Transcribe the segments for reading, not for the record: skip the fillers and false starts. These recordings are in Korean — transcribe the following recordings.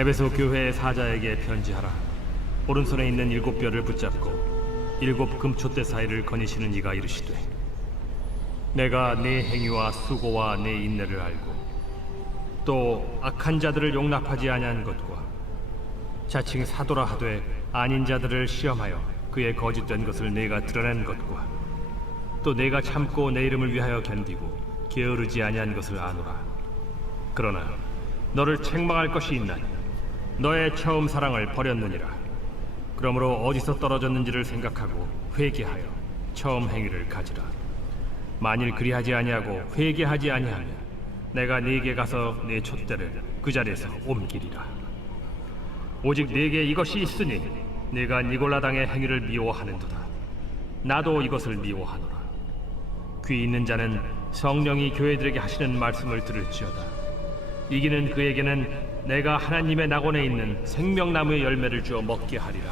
에베소 교회의 사자에게 편지하라. 오른손에 있는 7뼈를 붙잡고 7 금촛대 사이를 거니시는 이가 이르시되, 내가 네 행위와 수고와 네 인내를 알고 또 악한 자들을 용납하지 아니한 것과 자칭 사도라 하되 아닌 자들을 시험하여 그의 거짓된 것을 내가 드러낸 것과 또 내가 참고 내 이름을 위하여 견디고 게으르지 아니한 것을 아노라. 그러나 너를 책망할 것이 있나니 너의 처음 사랑을 버렸느니라. 그러므로 어디서 떨어졌는지를 생각하고 회개하여 처음 행위를 가지라. 만일 그리하지 아니하고 회개하지 아니하면 내가 네게 가서 네 촛대를 그 자리에서 옮기리라. 오직 네게 이것이 있으니 네가 니골라당의 행위를 미워하는도다. 나도 이것을 미워하노라. 귀 있는 자는 성령이 교회들에게 하시는 말씀을 들을지어다. 이기는 그에게는 내가 하나님의 낙원에 있는 생명나무의 열매를 주어 먹게 하리라.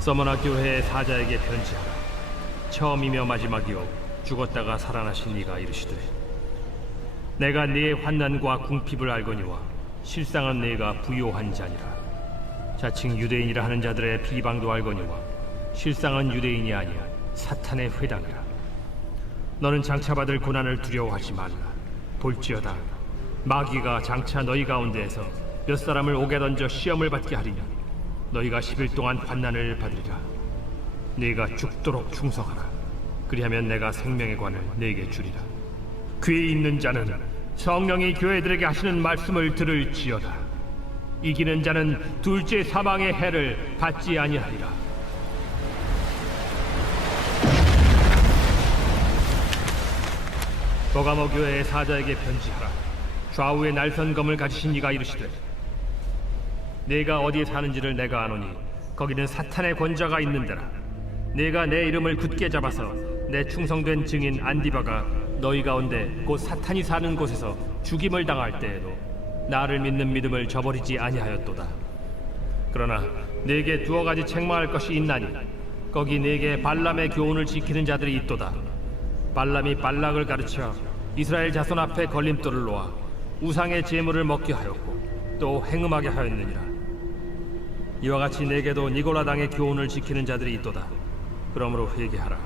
서머나 교회의 사자에게 편지하라. 처음이며 마지막이요 죽었다가 살아나신 이가 이르시되, 내가 네의 환난과 궁핍을 알거니와 실상은 네가 부요한 자니라. 자칭 유대인이라 하는 자들의 비방도 알거니와 실상은 유대인이 아니야 사탄의 회당이라. 너는 장차 받을 고난을 두려워하지 말라. 볼지어다 마귀가 장차 너희 가운데에서 몇 사람을 옥에 던져 시험을 받게 하리니 너희가 10일 동안 환난을 받으리라. 네가 죽도록 충성하라. 그리하면 내가 생명의 관을 네게 주리라. 귀 있는 자는 성령이 교회들에게 하시는 말씀을 들을지어다. 이기는 자는 둘째 사망의 해를 받지 아니하리라. 버가모 교회의 사자에게 편지하라. 좌우에 날선 검을 가지신 이가 이르시되, 네가 어디에 사는지를 내가 아노니 거기는 사탄의 권자가 있는 데라. 네가 내 이름을 굳게 잡아서 내 충성된 증인 안디바가 너희 가운데 곧 사탄이 사는 곳에서 죽임을 당할 때에도 나를 믿는 믿음을 저버리지 아니하였도다. 그러나 네게 두어 가지 책망할 것이 있나니 거기 네게 발람의 교훈을 지키는 자들이 있도다. 발람이 발락을 가르쳐 이스라엘 자손 앞에 걸림돌을 놓아 우상의 제물을 먹게 하였고 또 행음하게 하였느니라. 이와 같이 네게도 니골라당의 교훈을 지키는 자들이 있도다. 그러므로 회개하라.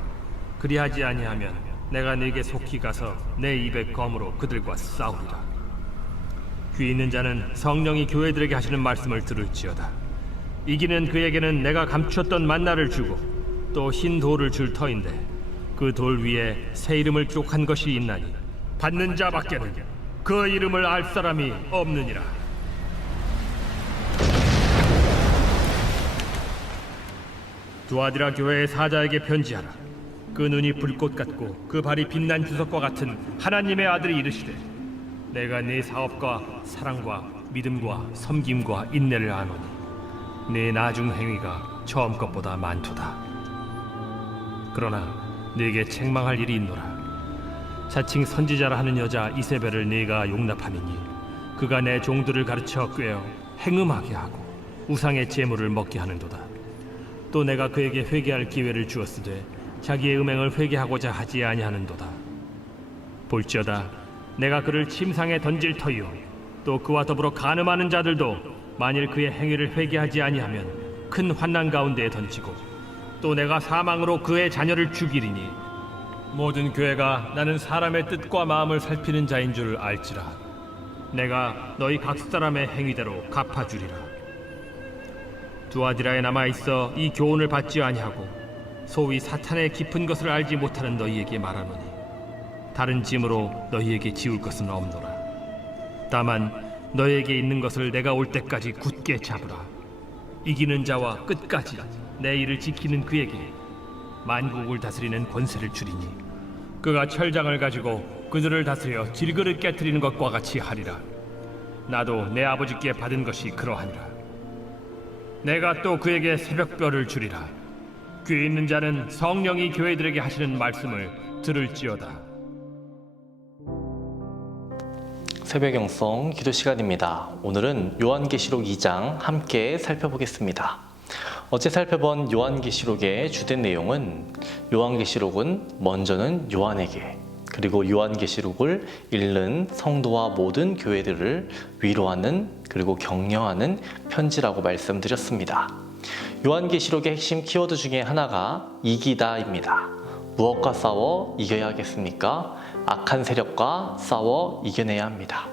그리하지 아니하면 내가 네게 속히 가서 내 입의 검으로 그들과 싸우리라. 귀 있는 자는 성령이 교회들에게 하시는 말씀을 들을지어다. 이기는 그에게는 내가 감추었던 만나를 주고 또 흰 돌을 줄 터인데 그 돌 위에 새 이름을 기록한 것이 있나니 받는 자밖에는 그 이름을 알 사람이 없느니라. 두아디라 교회의 사자에게 편지하라. 그 눈이 불꽃 같고 그 발이 빛난 주석과 같은 하나님의 아들이 이르시되, 내가 네 사업과 사랑과 믿음과 섬김과 인내를 아노니 네 나중 행위가 처음 것보다 많도다. 그러나 네게 책망할 일이 있노라. 자칭 선지자라 하는 여자 이세벨을 네가 용납함이니 그가 내 종들을 가르쳐 꾀어 행음하게 하고 우상의 제물을 먹게 하는도다. 또 내가 그에게 회개할 기회를 주었으되 자기의 음행을 회개하고자 하지 아니하는도다. 볼지어다 내가 그를 침상에 던질 터이요 또 그와 더불어 간음하는 자들도 만일 그의 행위를 회개하지 아니하면 큰 환난 가운데에 던지고 또 내가 사망으로 그의 자녀를 죽이리니 모든 교회가 나는 사람의 뜻과 마음을 살피는 자인 줄 알지라. 내가 너희 각 사람의 행위대로 갚아주리라. 두아디라에 남아있어 이 교훈을 받지 아니하고 소위 사탄의 깊은 것을 알지 못하는 너희에게 말하노니 다른 짐으로 너희에게 지울 것은 없노라. 다만 너희에게 있는 것을 내가 올 때까지 굳게 잡으라. 이기는 자와 끝까지 내 일을 지키는 그에게 만국을 다스리는 권세를 주리니 그가 철장을 가지고 그들을 다스려 질그릇 깨트리는 것과 같이 하리라. 나도 내 아버지께 받은 것이 그러하니라. 내가 또 그에게 새벽별을 주리라. 귀 있는 자는 성령이 교회들에게 하시는 말씀을 들을지어다. 새벽 영성 기도 시간입니다. 오늘은 요한계시록 2장 함께 살펴보겠습니다. 어제 살펴본 요한계시록의 주된 내용은 요한계시록은 먼저는 요한에게 그리고 요한계시록을 읽는 성도와 모든 교회들을 위로하는 그리고 격려하는 편지라고 말씀드렸습니다. 요한계시록의 핵심 키워드 중에 하나가 이기다입니다. 무엇과 싸워 이겨야 하겠습니까? 악한 세력과 싸워 이겨내야 합니다.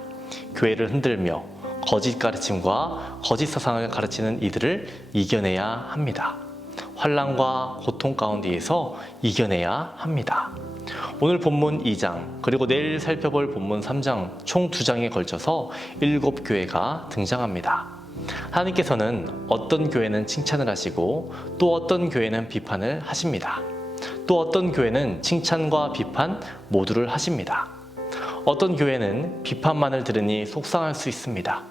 교회를 흔들며 거짓 가르침과 거짓 사상을 가르치는 이들을 이겨내야 합니다. 환난과 고통 가운데에서 이겨내야 합니다. 오늘 본문 2장 그리고 내일 살펴볼 본문 3장 총 2장에 걸쳐서 7교회가 등장합니다. 하나님께서는 어떤 교회는 칭찬을 하시고 또 어떤 교회는 비판을 하십니다. 또 어떤 교회는 칭찬과 비판 모두를 하십니다. 어떤 교회는 비판만을 들으니 속상할 수 있습니다.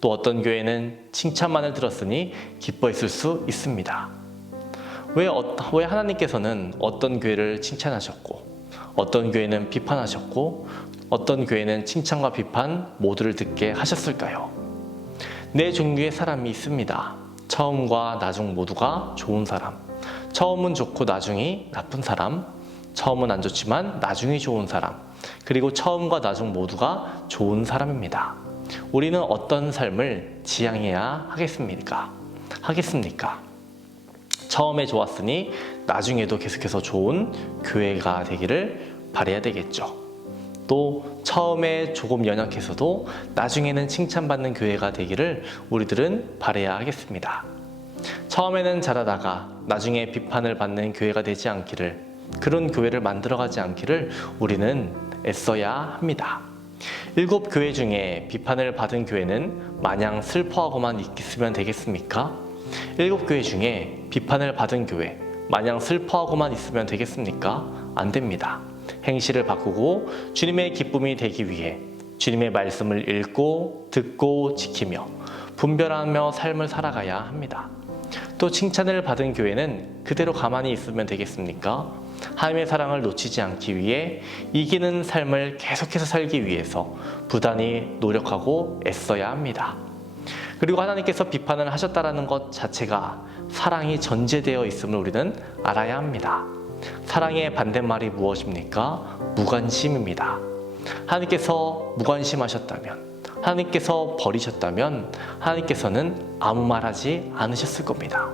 또 어떤 교회는 칭찬만을 들었으니 기뻐했을 수 있습니다. 왜 하나님께서는 어떤 교회를 칭찬하셨고 어떤 교회는 비판하셨고 어떤 교회는 칭찬과 비판 모두를 듣게 하셨을까요? 네 종류의 사람이 있습니다. 처음과 나중 모두가 좋은 사람, 처음은 좋고 나중이 나쁜 사람, 처음은 안 좋지만 나중이 좋은 사람, 그리고 처음과 나중 모두가 좋은 사람입니다. 우리는 어떤 삶을 지향해야 하겠습니까? 처음에 좋았으니 나중에도 계속해서 좋은 교회가 되기를 바라야 되겠죠. 또 처음에 조금 연약해서도 나중에는 칭찬받는 교회가 되기를 우리들은 바라야 하겠습니다. 처음에는 잘하다가 나중에 비판을 받는 교회가 되지 않기를, 그런 교회를 만들어가지 않기를 우리는 애써야 합니다. 7교회 중에 비판을 받은 교회는 마냥 슬퍼하고만 있으면 되겠습니까? 7교회 중에 비판을 받은 교회 마냥 슬퍼하고만 있으면 되겠습니까? 안 됩니다. 행실을 바꾸고 주님의 기쁨이 되기 위해 주님의 말씀을 읽고 듣고 지키며 분별하며 삶을 살아가야 합니다. 또 칭찬을 받은 교회는 그대로 가만히 있으면 되겠습니까? 하나님의 사랑을 놓치지 않기 위해 이기는 삶을 계속해서 살기 위해서 부단히 노력하고 애써야 합니다. 그리고 하나님께서 비판을 하셨다는 것 자체가 사랑이 전제되어 있음을 우리는 알아야 합니다. 사랑의 반대말이 무엇입니까? 무관심입니다. 하나님께서 무관심하셨다면, 하나님께서 버리셨다면 하나님께서는 아무 말하지 않으셨을 겁니다.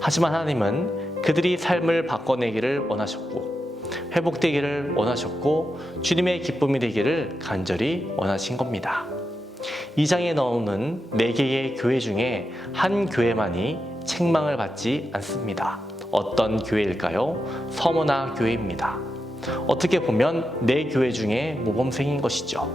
하지만 하나님은 그들이 삶을 바꿔내기를 원하셨고 회복되기를 원하셨고 주님의 기쁨이 되기를 간절히 원하신 겁니다. 2장에 나오는 4개의 교회 중에 한 교회만이 책망을 받지 않습니다. 어떤 교회일까요? 서머나 교회입니다. 어떻게 보면 4교회 중에 모범생인 것이죠.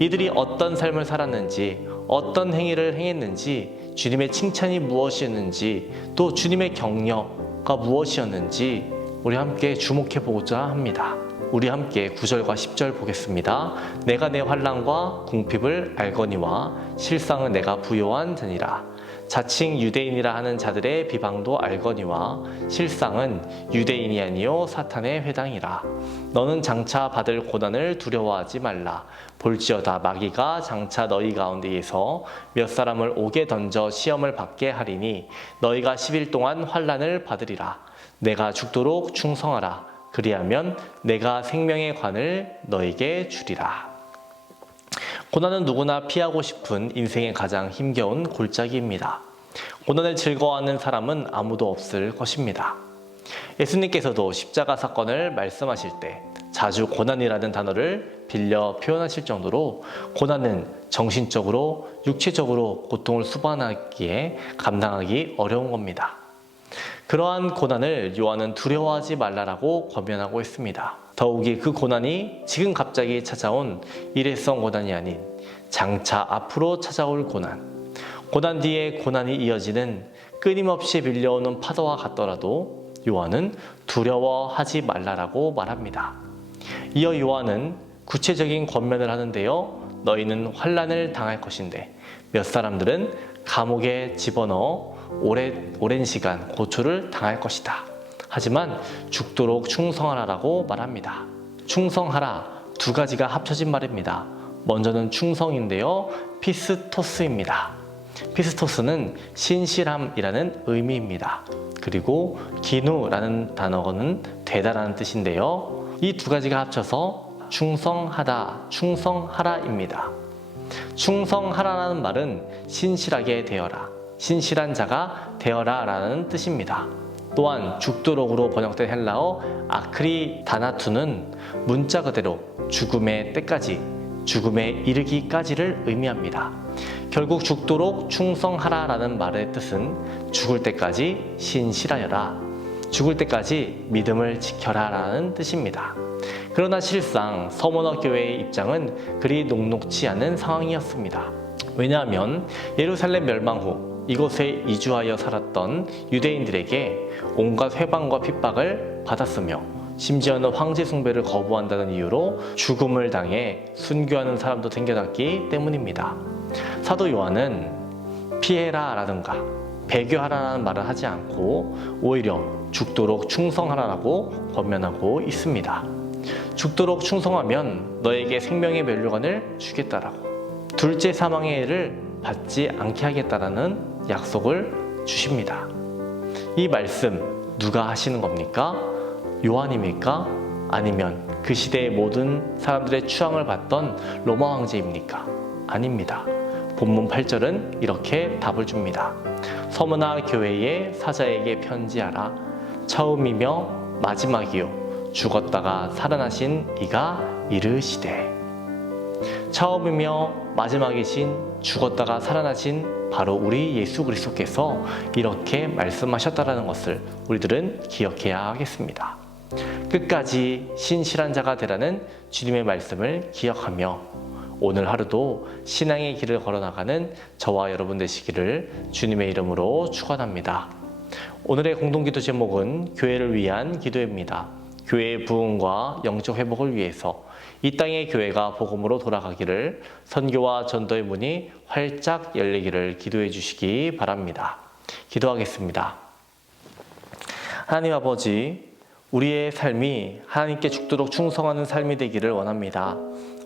이들이 어떤 삶을 살았는지, 어떤 행위를 행했는지, 주님의 칭찬이 무엇이었는지, 또 주님의 격려가 무엇이었는지 우리 함께 주목해 보고자 합니다. 우리 함께 9절과 10절 보겠습니다. 내가 내 환난과 궁핍을 알거니와 실상은 내가 부요한 자니라. 자칭 유대인이라 하는 자들의 비방도 알거니와 실상은 유대인이 아니요 사탄의 회당이라. 너는 장차 받을 고난을 두려워하지 말라. 볼지어다 마귀가 장차 너희 가운데에서 몇 사람을 옥에 던져 시험을 받게 하리니 너희가 10일 동안 환난을 받으리라. 내가 죽도록 충성하라. 그리하면 내가 생명의 관을 너에게 주리라. 고난은 누구나 피하고 싶은 인생의 가장 힘겨운 골짜기입니다. 고난을 즐거워하는 사람은 아무도 없을 것입니다. 예수님께서도 십자가 사건을 말씀하실 때 자주 고난이라는 단어를 빌려 표현하실 정도로 고난은 정신적으로, 육체적으로 고통을 수반하기에 감당하기 어려운 겁니다. 그러한 고난을 요한은 두려워하지 말라라고 권면하고 있습니다. 더욱이 그 고난이 지금 갑자기 찾아온 일회성 고난이 아닌 장차 앞으로 찾아올 고난, 고난 뒤에 고난이 이어지는 끊임없이 밀려오는 파도와 같더라도 요한은 두려워하지 말라라고 말합니다. 이어 요한은 구체적인 권면을 하는데요. 너희는 환난을 당할 것인데 몇 사람들은 감옥에 집어넣어 오랜 시간 고초를 당할 것이다. 하지만 죽도록 충성하라라고 말합니다. 충성하라, 2가지가 합쳐진 말입니다. 먼저는 충성인데요. 피스토스입니다. 피스토스는 신실함이라는 의미입니다. 그리고 기누라는 단어는 되다라는 뜻인데요. 이 2가지가 합쳐서 충성하다, 충성하라입니다. 충성하라라는 말은 신실하게 되어라, 신실한 자가 되어라 라는 뜻입니다. 또한 죽도록으로 번역된 헬라어 아크리다나투는 문자 그대로 죽음의 때까지, 죽음에 이르기까지를 의미합니다. 결국 죽도록 충성하라 라는 말의 뜻은 죽을 때까지 신실하여라, 죽을 때까지 믿음을 지켜라 라는 뜻입니다. 그러나 실상 서머너 교회의 입장은 그리 녹록지 않은 상황이었습니다. 왜냐하면 예루살렘 멸망 후 이곳에 이주하여 살았던 유대인들에게 온갖 회방과 핍박을 받았으며 심지어는 황제 숭배를 거부한다는 이유로 죽음을 당해 순교하는 사람도 생겨났기 때문입니다. 사도 요한은 피해라 라든가 배교하라는 말을 하지 않고 오히려 죽도록 충성하라라고 권면하고 있습니다. 죽도록 충성하면 너에게 생명의 면류관을 주겠다라고, 둘째 사망의 해를 받지 않게 하겠다라는 약속을 주십니다. 이 말씀 누가 하시는 겁니까? 요한입니까? 아니면 그 시대의 모든 사람들의 추앙을 받던 로마 황제입니까? 아닙니다. 본문 8절은 이렇게 답을 줍니다. 서머나 교회의 사자에게 편지하라. 처음이며 마지막이요 죽었다가 살아나신 이가 이르시되. 처음이며 마지막이신 죽었다가 살아나신 바로 우리 예수 그리스도께서 이렇게 말씀하셨다는 것을 우리들은 기억해야 하겠습니다. 끝까지 신실한 자가 되라는 주님의 말씀을 기억하며 오늘 하루도 신앙의 길을 걸어나가는 저와 여러분 되시기를 주님의 이름으로 축원합니다. 오늘의 공동기도 제목은 교회를 위한 기도입니다. 교회의 부흥과 영적 회복을 위해서 이 땅의 교회가 복음으로 돌아가기를, 선교와 전도의 문이 활짝 열리기를 기도해 주시기 바랍니다. 기도하겠습니다. 하나님 아버지, 우리의 삶이 하나님께 죽도록 충성하는 삶이 되기를 원합니다.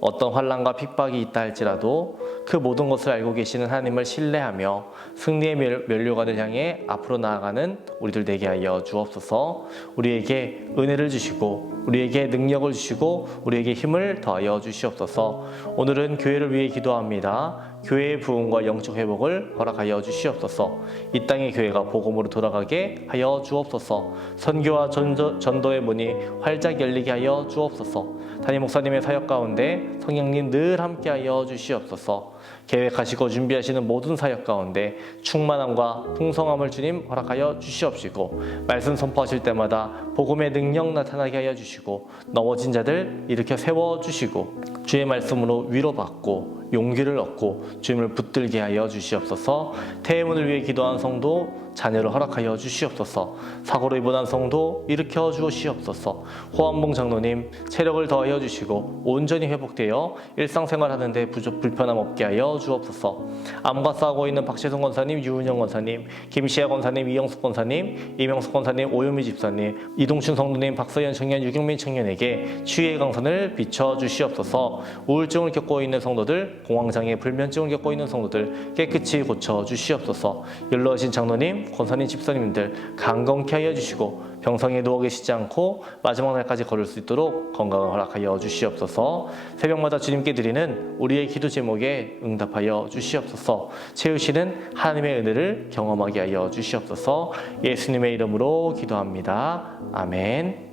어떤 환난과 핍박이 있다 할지라도 그 모든 것을 알고 계시는 하나님을 신뢰하며 승리의 면류관을 향해 앞으로 나아가는 우리들 되게 하여 주옵소서. 우리에게 은혜를 주시고 우리에게 능력을 주시고 우리에게 힘을 더하여 주시옵소서. 오늘은 교회를 위해 기도합니다. 교회의 부흥과 영적 회복을 허락하여 주시옵소서. 이 땅의 교회가 복음으로 돌아가게 하여 주옵소서. 선교와 전도의 문이 활짝 열리게 하여 주옵소서. 담임 목사님의 사역 가운데 성령님 늘 함께하여 주시옵소서. 계획하시고 준비하시는 모든 사역 가운데 충만함과 풍성함을 주님 허락하여 주시옵시고, 말씀 선포하실 때마다 복음의 능력 나타나게 하여 주시고, 넘어진 자들 일으켜 세워주시고, 주의 말씀으로 위로받고 용기를 얻고 주님을 붙들게 하여 주시옵소서. 태의문을 위해 기도한 성도 자녀를 허락하여 주시옵소서. 사고로 입원한 성도 일으켜 주시옵소서. 호암봉 장로님 체력을 더하여 주시고 온전히 회복되어 일상생활하는 데 불편함 없게 하여 주옵소서. 암과 싸우고 있는 박재성 권사님, 유은영 권사님, 김시아 권사님, 이영숙 권사님, 이명숙 권사님, 오유미 집사님, 이동춘 성도님, 박서연 청년, 유경민 청년에게 치유의 강선을 비춰 주시옵소서. 우울증을 겪고 있는 성도들, 공황장애, 불면증을 겪고 있는 성도들 깨끗이 고쳐 주시옵소서. 연로하신 장로님, 권사님, 집사님들 강건케 하여 주시고 병상에 누워 계시지 않고 마지막 날까지 걸을 수 있도록 건강을 허락하여 주시옵소서. 새벽마다 주님께 드리는 우리의 기도 제목에 응답하여 주시옵소서. 채우시는 하나님의 은혜를 경험하게 하여 주시옵소서. 예수님의 이름으로 기도합니다. 아멘.